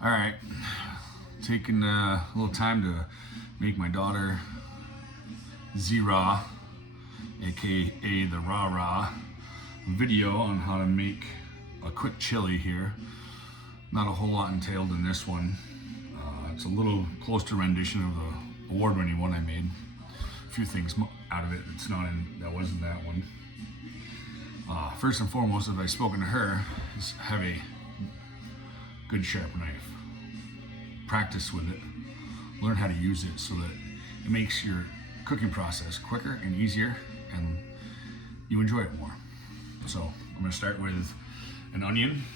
All right, taking a little time to make my daughter Zariah, aka the Rah video on how to make a quick chili here. Not a whole lot entailed in this one. It's a little close to rendition of the award-winning one I made. A few things out of it that wasn't that one. First and foremost, as I've spoken to her, is have a good sharp knife. Practice with it. Learn how to use it so that it makes your cooking process quicker and easier, and you enjoy it more. So I'm going to start with an onion.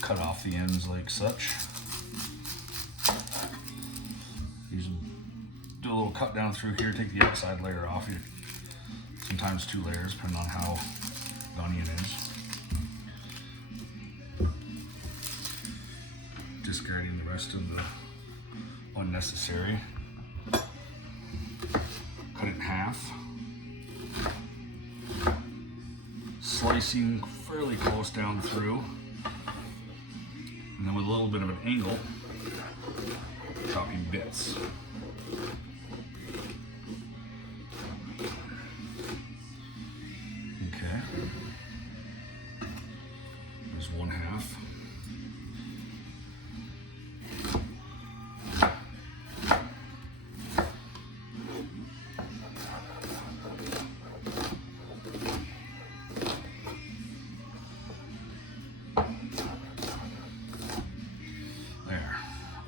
Cut off the ends like such. Do a little cut down through here, take the outside layer off. Sometimes 2 layers, depending on how the onion is. Discarding the rest of the unnecessary. Cut it in half. Slicing fairly close down through. And then with a little bit of an angle, chopping bits. Okay. There's one half. There.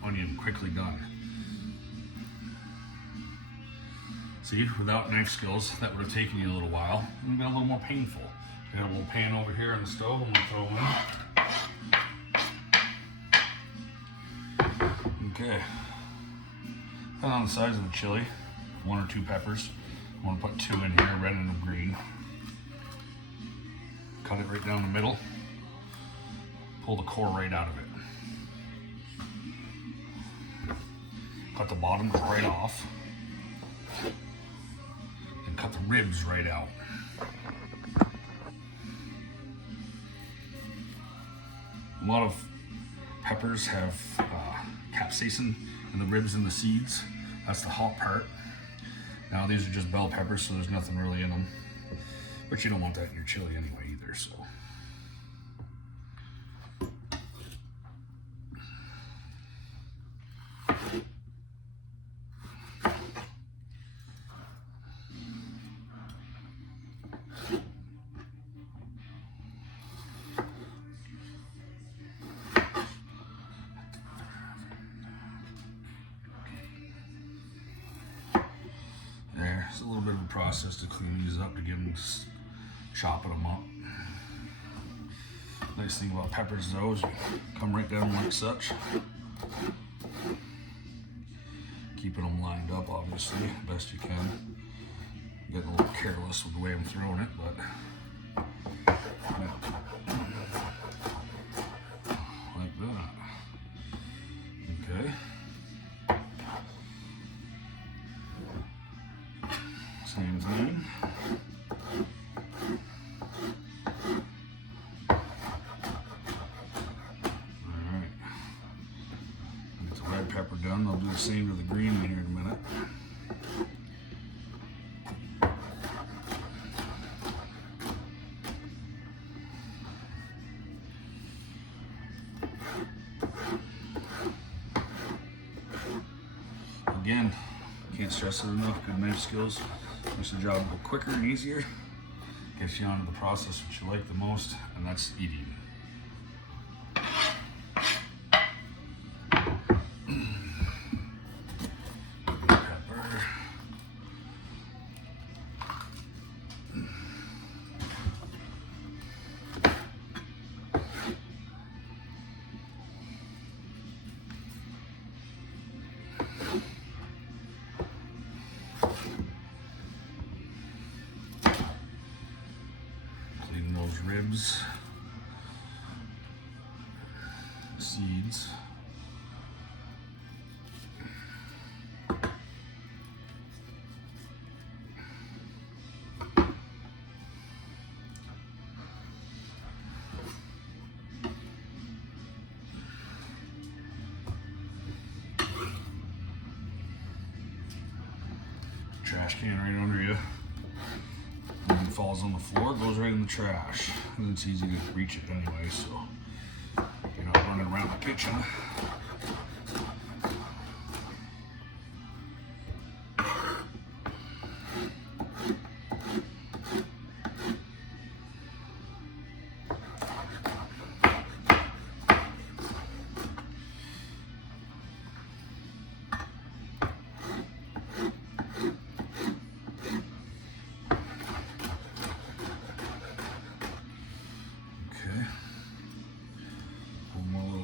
Onion quickly done. See, without knife skills, that would have taken you a little while and been a little more painful. I got a little pan over here on the stove I'm gonna throw in. Okay. Depending on the size of the chili, 1 or 2 peppers. I'm gonna put 2 in here, red and green. Cut it right down the middle. Pull the core right out of it. Cut the bottoms right off. And cut the ribs right out. A lot of peppers have capsaicin in the ribs and the seeds. That's the hot part. Now these are just bell peppers, so there's nothing really in them. But you don't want that in your chili anyway either, so. It's a little bit of a process to clean these up to get them, chopping them up. Nice thing about peppers though is you come right down like such. Keeping them lined up obviously, best you can. Getting a little careless with the way I'm throwing it, but yeah. Like that. Okay. Same thing. Alright. Get the red pepper done. I'll do the same to the green here in a minute. Again, can't stress it enough, good knife skills. Makes the job go quicker and easier. Gets you onto the process which you like the most, and that's eating. Pepper. Ribs, seeds, trash can right under you. And it falls on the floor, goes right in the trash. And it's easy to reach it anyway, so you're not running around the kitchen.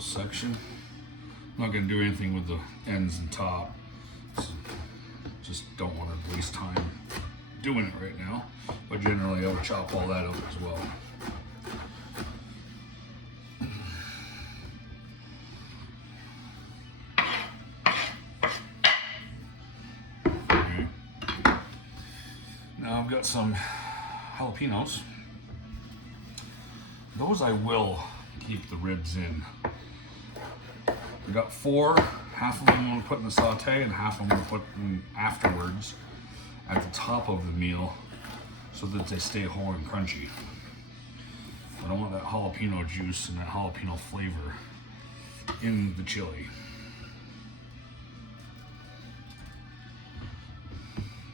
Section. I'm not going to do anything with the ends and top. Just don't want to waste time doing it right now. But generally I would chop all that out as well. Okay. Now I've got some jalapenos. Those I will keep the ribs in. We got 4, half of them I'm going to put in the saute and half I'm going to put in afterwards at the top of the meal so that they stay whole and crunchy. But I want that jalapeno juice and that jalapeno flavor in the chili.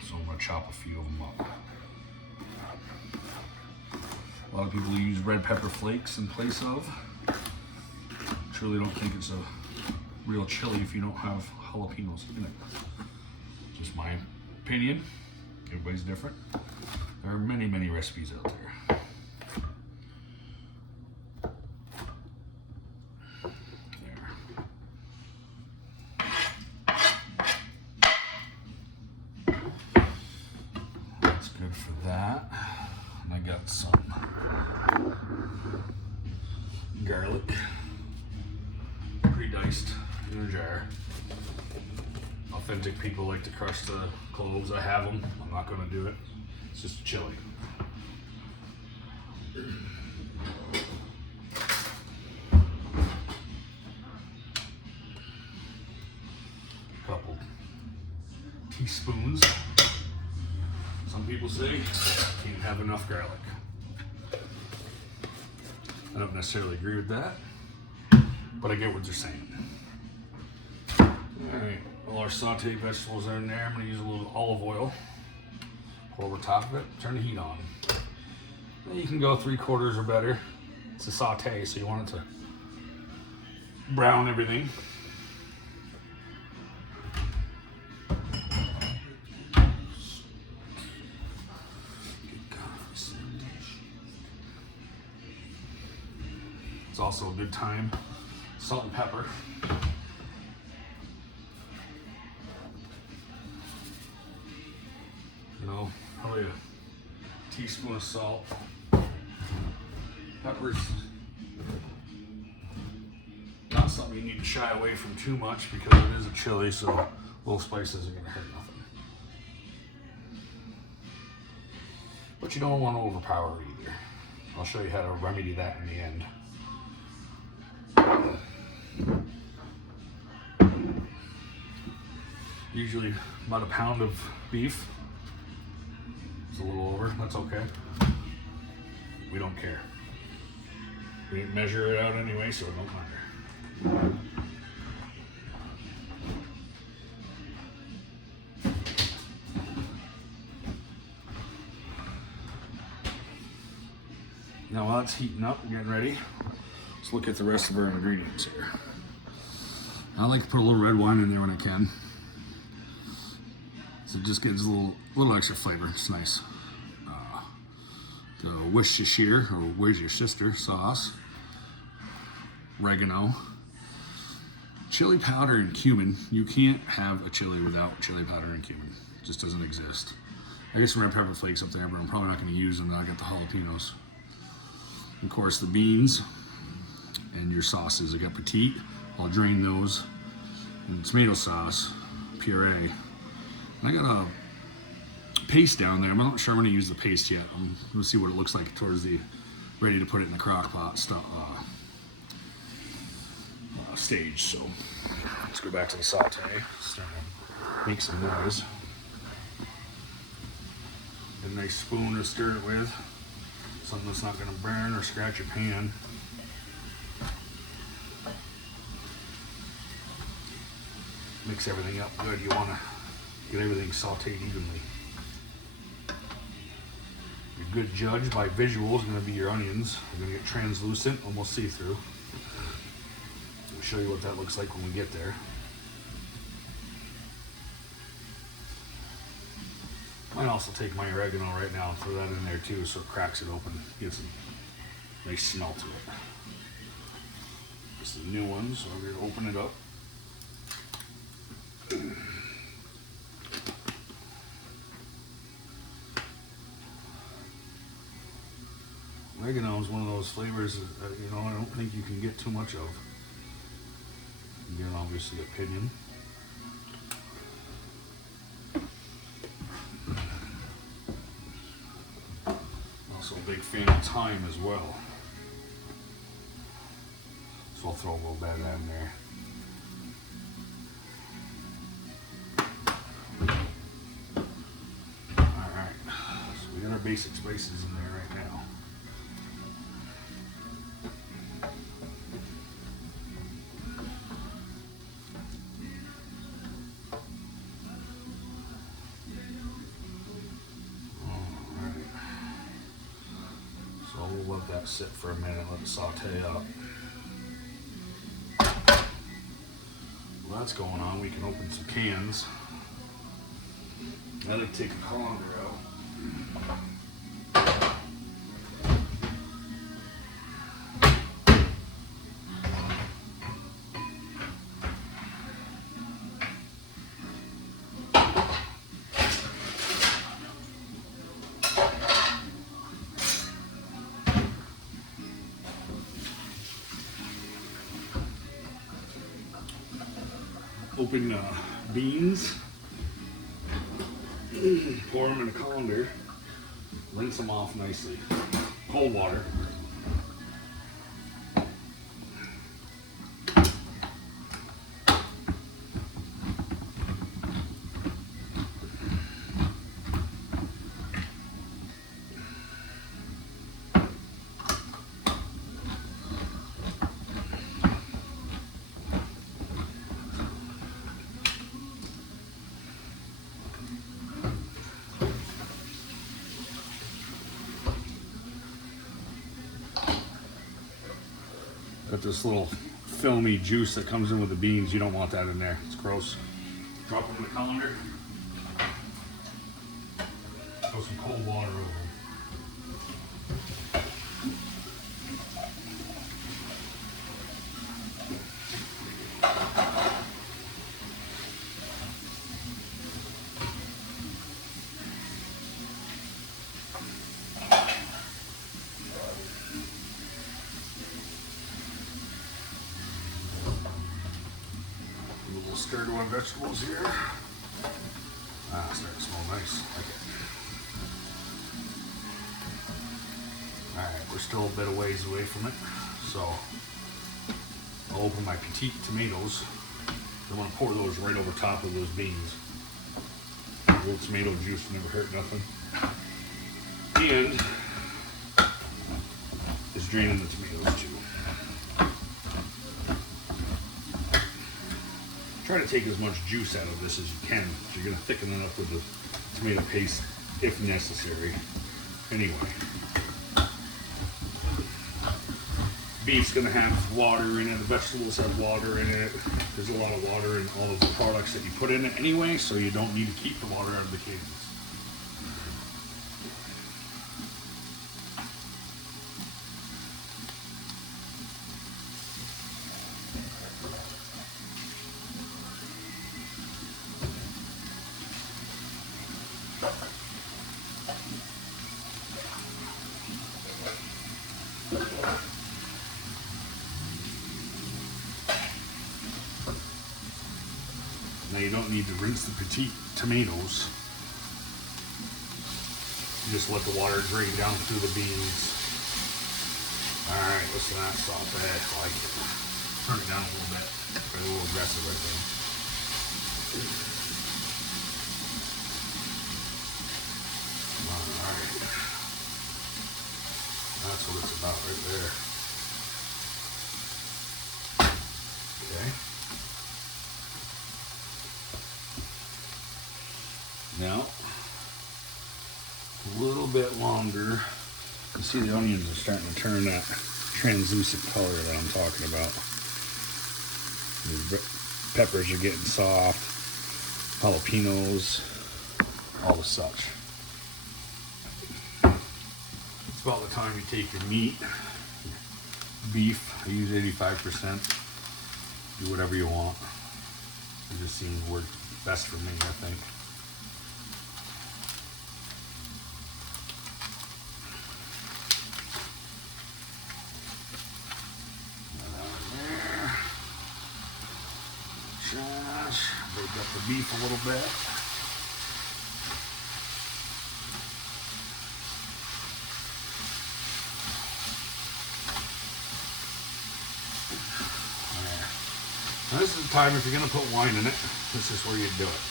So I'm going to chop a few of them up. A lot of people use red pepper flakes in place of. Truly don't think it's a real chili if you don't have jalapenos in it. Just my opinion. Everybody's different. There are many, many recipes out there. There. That's good for that. And I got some garlic pre-diced in a jar. Authentic people like to crush the cloves. I have them. I'm not going to do it. It's just a chili. A couple teaspoons. Some people say can't have enough garlic. I don't necessarily agree with that, but I get what they're saying. Alright, all our sauteed vegetables are in there. I'm going to use a little olive oil. Pour over top of it, turn the heat on. Then you can go 3/4 or better. It's a saute, so you want it to brown everything. It's also a good time. Salt and pepper. You know, probably a teaspoon of salt. Pepper's not something you need to shy away from too much because it is a chili, so little spices are going to hurt nothing. But you don't want to overpower it either. I'll show you how to remedy that in the end. Usually about a pound of beef. It's a little over, that's okay. We don't care. We didn't measure it out anyway, so it don't matter. Now while it's heating up, getting ready, let's look at the rest of our ingredients here. I like to put a little red wine in there when I can. So it just gives a little extra flavor. It's nice. The Worcestershire or Where's Your Sister sauce, oregano, chili powder, and cumin. You can't have a chili without chili powder and cumin. It just doesn't exist. I got some red pepper flakes up there, but I'm probably not going to use them. I got the jalapenos. Of course, the beans and your sauces. I got petite. I'll drain those. And tomato sauce, puree. I got a paste down there. I'm not sure I'm going to use the paste yet. I'm going to see what it looks like towards the ready to put it in the crock pot stage. So let's go back to the saute. Start to make some noise. a nice spoon to stir it with. Something that's not going to burn or scratch your pan. Mix everything up good. You want to get everything sauteed evenly. Your good judge by visual is going to be your onions. They're going to get translucent, almost see-through. I'll show you what that looks like when we get there. Might also take my oregano right now and throw that in there too, so it cracks it open, gives a nice smell to it. This is a new one, so we're going to open it up. Oregano is one of those flavors that, you know, I don't think you can get too much of. Again, obviously opinion. Also a big fan of thyme as well. So I'll throw a little bit of that in there. Alright, so we got our basic spices in there right now. We'll let that sit for a minute, let it saute up. While that's going on, we can open some cans. I like to take a colander out. Open beans, pour them in a colander, rinse them off nicely. Cold water. Got this little filmy juice that comes in with the beans. You don't want that in there. It's gross. Drop them in the colander. Throw some cold water over them. Stir to our vegetables here. Starting to smell nice. Okay. Alright, we're still a bit of ways away from it. So I'll open my petite tomatoes. I want to pour those right over top of those beans. A little tomato juice never hurt nothing. And is draining the tomatoes too. Try to take as much juice out of this as you can. So you're going to thicken it up with the tomato paste if necessary. Anyway, beef's going to have water in it. The vegetables have water in it. There's a lot of water in all of the products that you put in it anyway, so you don't need to keep the water out of the cans. Now you don't need to rinse the petite tomatoes. You just let the water drain down through the beans. Alright, listen to that saute. I like it. Turn it down a little bit. It's a little aggressive, I think. That's what it's about right there. Okay. Now, a little bit longer. You see the onions are starting to turn that translucent color that I'm talking about. The peppers are getting soft, jalapenos, all the such. It's about the time you take your meat, beef, I use 85%, do whatever you want. It just seems to work best for me, I think. Break up the beef a little bit. There. Now this is the time, if you're going to put wine in it, this is where you do it.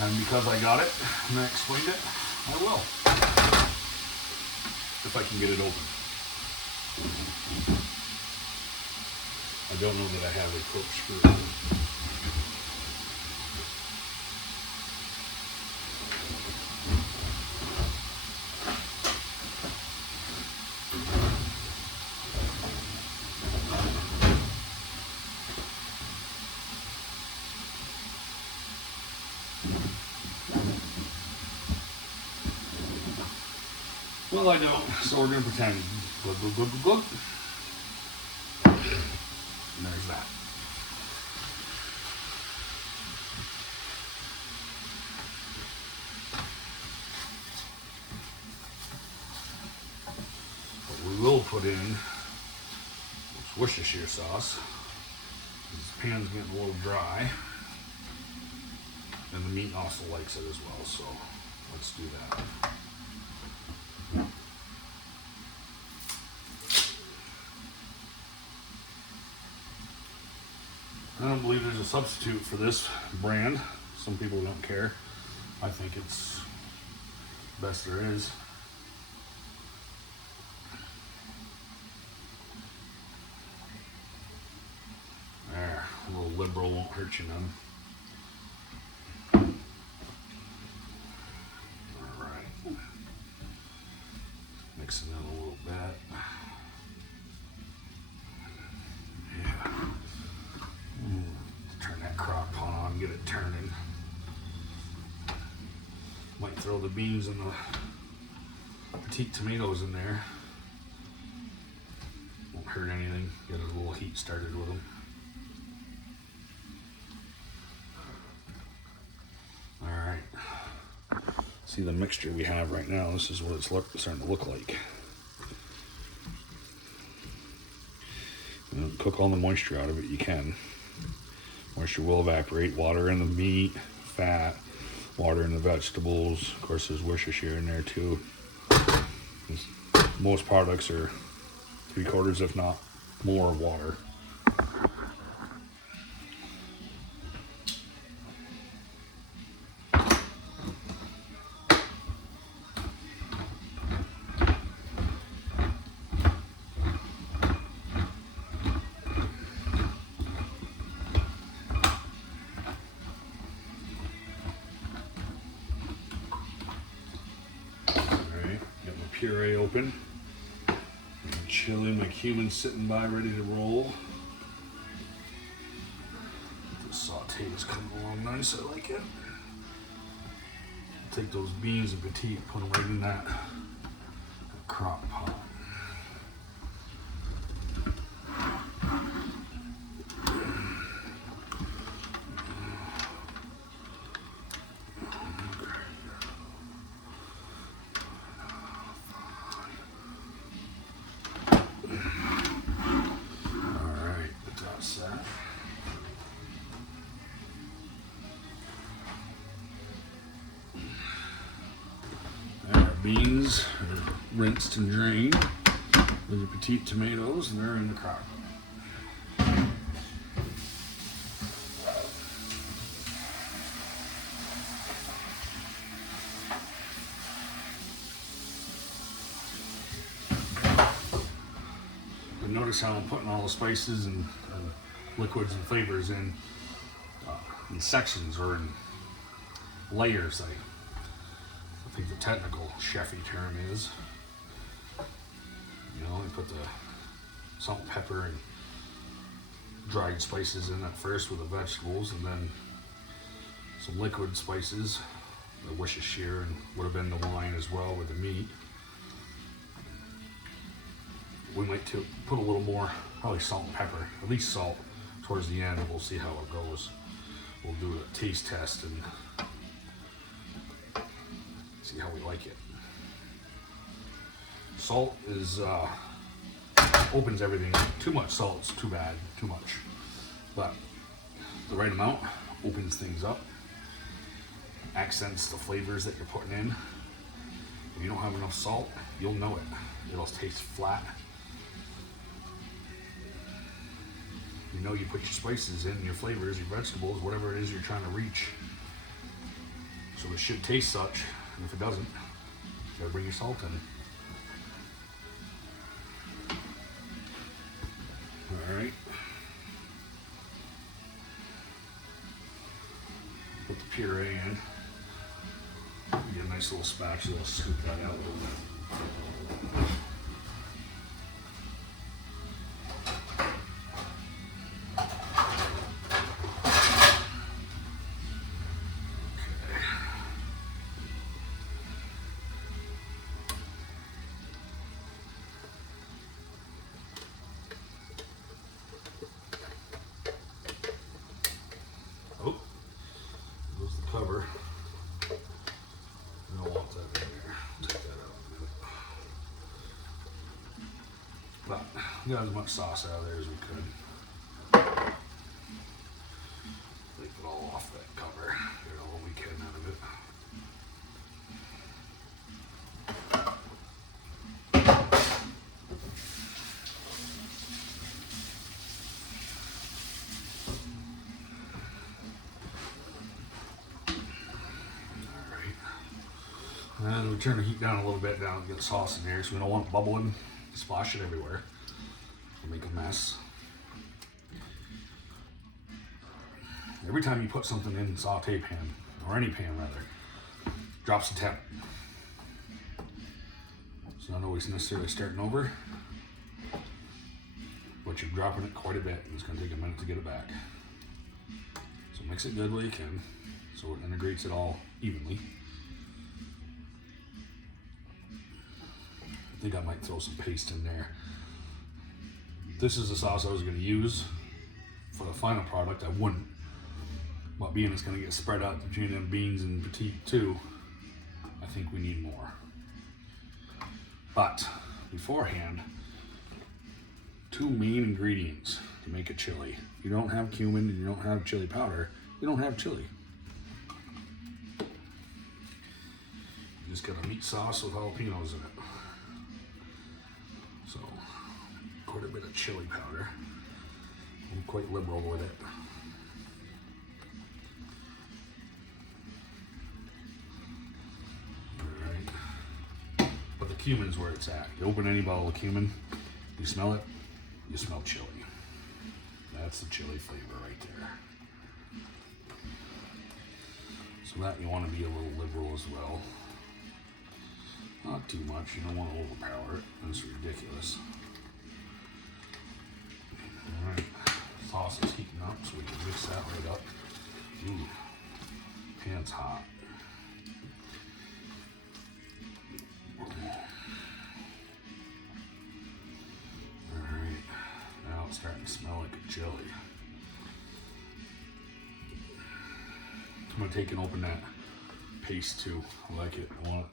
And because I got it and I explained it, I will. If I can get it open. I don't know that I have a corkscrew. Well, I don't, so we're going to pretend. Glug, glug, glug, glug, glug. And there's that. What we will put in is Worcestershire sauce. This pan's getting a little dry. And the meat also likes it as well, so let's do that. I don't believe there's a substitute for this brand. Some people don't care. I think it's the best there is. There, a little liberal won't hurt you none. All right. Mixing it a little bit. Turn that crock pot on, get it turning. Might throw the beans and the petite tomatoes in there. Won't hurt anything. Get a little heat started with them. All right. See the mixture we have right now. This is what it's starting to look like. Cook all the moisture out of it you can. Moisture will evaporate. Water in the meat, fat, water in the vegetables. Of course, there's Worcestershire in there too. Most products are 3/4, if not more, water. Puree open. Chili, my cumin sitting by, ready to roll. The saute is coming along nice. I like it. Take those beans and petite, put them right in that crock pot. Beans are rinsed and drained. There's the petite tomatoes, and they're in the crock pot. But notice how I'm putting all the spices and liquids and flavors in sections or in layers. I think the technical chefy term is. You know, I put the salt, pepper, and dried spices in at first with the vegetables, and then some liquid spices, the Worcestershire, and would have been the wine as well with the meat. We might put a little more, probably salt and pepper, at least salt towards the end, and we'll see how it goes. We'll do a taste test and see how we like it. Salt is opens everything. Too much salt is too bad, too much. But the right amount opens things up, accents the flavors that you're putting in. If you don't have enough salt, you'll know it. It'll taste flat. You know, you put your spices in, your flavors, your vegetables, whatever it is you're trying to reach. So it should taste such, and if it doesn't, you gotta bring your salt in. Alright. Put the puree in. Get a nice little spatula, scoop that out a little bit. Cover. We don't want that in there. We'll take that out in a minute. But we got as much sauce out of there as we could. Take it all off that cover. Get all we can out of it. And we turn the heat down a little bit down to get the sauce in there, so we don't want it bubbling, splash it everywhere. We'll make a mess. Every time you put something in the saute pan, or any pan rather, drops the temp. It's not always necessarily starting over, but you're dropping it quite a bit, and it's going to take a minute to get it back. So mix it good while you can, so it integrates it all evenly. I think I might throw some paste in there. This is the sauce I was going to use for the final product. I wouldn't, but being it's going to get spread out between them beans and petite too, I think we need more. But beforehand, 2 main ingredients to make a chili. If you don't have cumin and you don't have chili powder, you don't have chili. You just got a meat sauce with jalapenos in it. So, quite a bit of chili powder. I'm quite liberal with it. Alright. But the cumin's where it's at. You open any bottle of cumin, you smell it, you smell chili. That's the chili flavor right there. So that you want to be a little liberal as well. Not too much, you don't want to overpower it. That's ridiculous. Alright, sauce is heating up, so we can mix that right up. Ooh, pan's hot. Alright, now it's starting to smell like a chili. I'm going to take and open that paste too. I like it. I want it.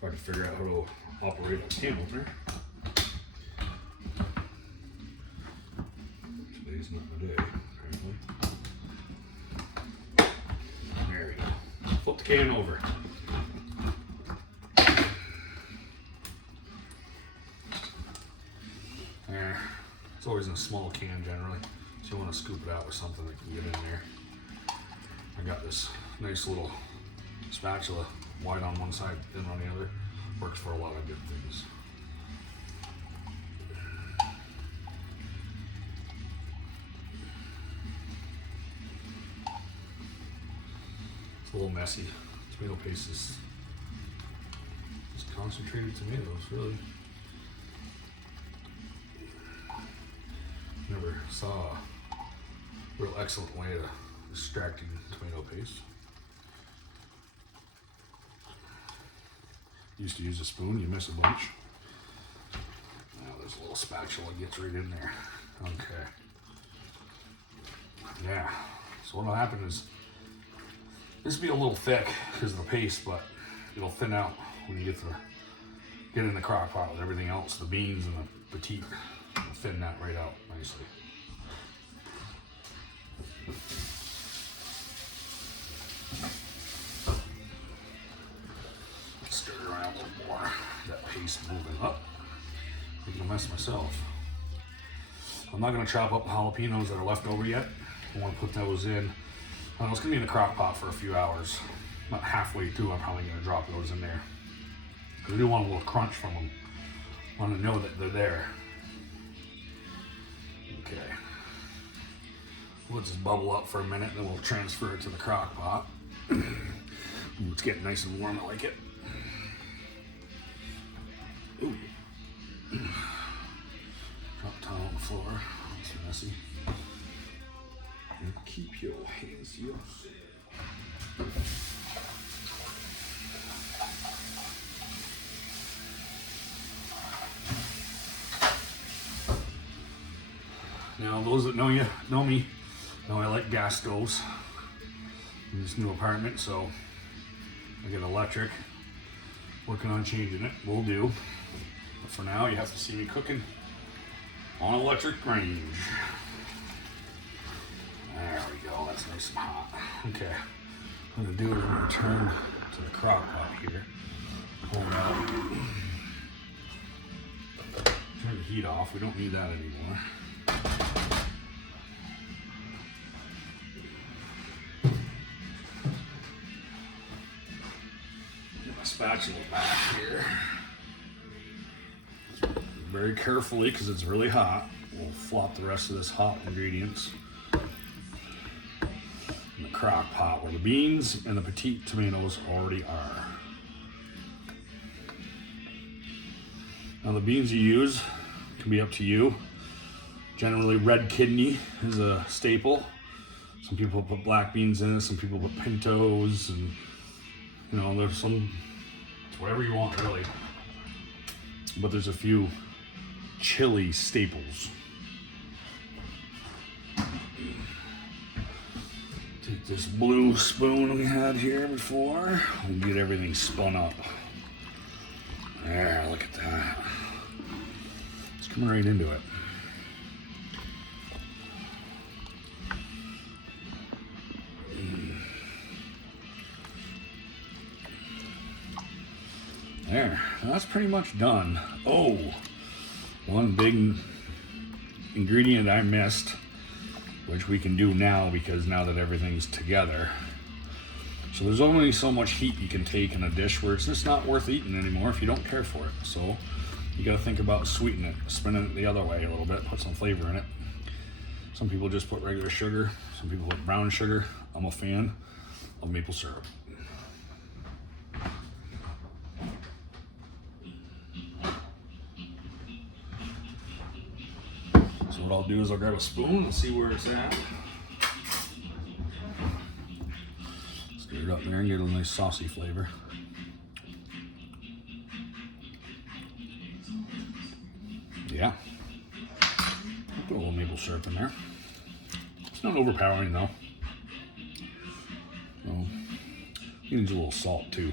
Hard to figure out how to operate a can opener. Today's not the day, apparently. There we go. Flip the can over. There. It's always in a small can generally. So you want to scoop it out with something that can get in there. I got this nice little spatula, wide on one side, thin on the other. Works for a lot of good things. It's a little messy. Tomato paste is just concentrated tomatoes, really. Never saw a real excellent way of extracting tomato paste. Used to use a spoon, you miss a bunch. Now there's a little spatula, gets right in there. Okay. Yeah, so what'll happen is, this will be a little thick because of the paste, but it'll thin out when you get in the crock pot with everything else, the beans and the petite. It'll thin that right out nicely. Stir it around a little more. That paste moving up. Making a mess myself. I'm not going to chop up the jalapenos that are left over yet. I want to put those in. I know it's going to be in the crock pot for a few hours. About halfway through, I'm probably going to drop those in there. Because I do want a little crunch from them. I want to know that they're there. Okay. We'll just bubble up for a minute, and then we'll transfer it to the crock pot. Ooh, it's getting nice and warm. I like it. Ooh. Drop towel on the floor. It's messy. And keep your hands here. Now, those that know me know I like gas stoves in this new apartment, so I get electric. Working on changing it, will do. But for now, you have to see me cooking on electric range. There we go, that's nice and hot. Okay, what I'm gonna do is I'm gonna turn to the crock pot here. Pull it out. Turn the heat off, we don't need that anymore. Get my spatula back here. Very carefully, because it's really hot, we'll flop the rest of this hot ingredients in the crock pot where the beans and the petite tomatoes already are. Now the beans you use can be up to you. Generally red kidney is a staple. Some people put black beans in it, some people put pintos, and you know, there's some, it's whatever you want really. But there's a few chili staples. Take this blue spoon we had here before and get everything spun up. There, look at that. It's coming right into it. There, that's pretty much done. Oh, one big ingredient I missed, which we can do now because now that everything's together. So there's only so much heat you can take in a dish where it's just not worth eating anymore if you don't care for it. So you gotta think about sweetening it, spinning it the other way a little bit, put some flavor in it. Some people just put regular sugar, some people put brown sugar. I'm a fan of maple syrup. So what I'll do is I'll grab a spoon and see where it's at. Stir it up there and get a nice saucy flavor. Yeah. Put a little maple syrup in there. It's not overpowering though. So you need a little salt too.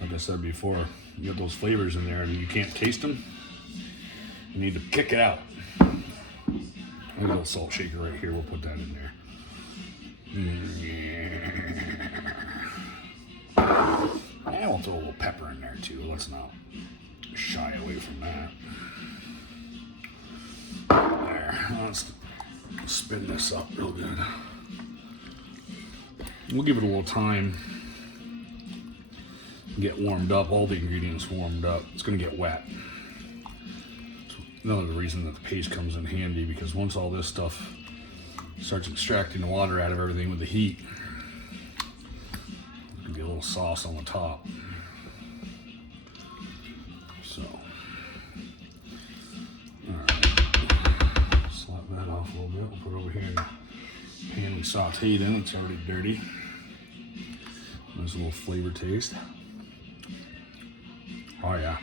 Like I said before, you get those flavors in there and you can't taste them. You need to kick it out. A little salt shaker right here, we'll put that in there. And we'll throw a little pepper in there too. Let's not shy away from that. There, let's Spin this up real good. We'll give it a little time. Get warmed up, all the ingredients warmed up. It's gonna get wet. It's another reason that the paste comes in handy, because once all this stuff starts extracting the water out of everything with the heat, there's gonna be a little sauce on the top. So, alright, slap that off a little bit. We'll put it over here in the pan we sauteed in. It's already dirty. There's a little flavor taste. Oh yeah.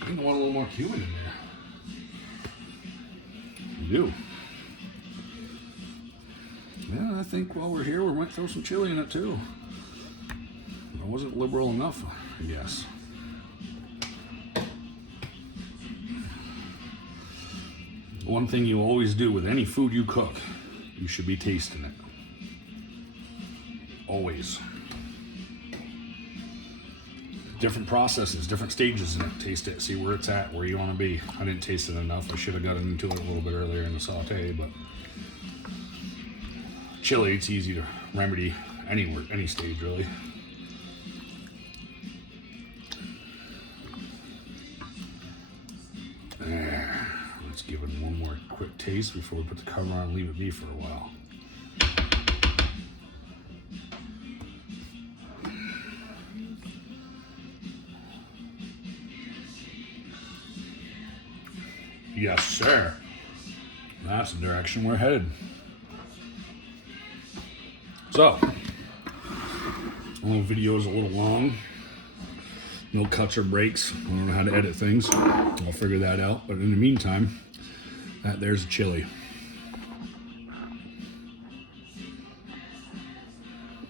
I think I want a little more cumin in there. You do. Yeah, I think while we're here, we might throw some chili in it too. I wasn't liberal enough, I guess. One thing you always do with any food you cook, you should be tasting it. Always. Different processes, different stages in it. Taste it, see where it's at, where you want to be. I didn't taste it enough. I should have gotten into it a little bit earlier in the saute, but chili, it's easy to remedy anywhere, any stage really. There. Let's give it one more quick taste before we put the cover on and leave it be for a while. Yes, sir. That's the direction we're headed. So, the video is a little long. No cuts or breaks. I don't know how to edit things. I'll figure that out. But in the meantime, there's the chili.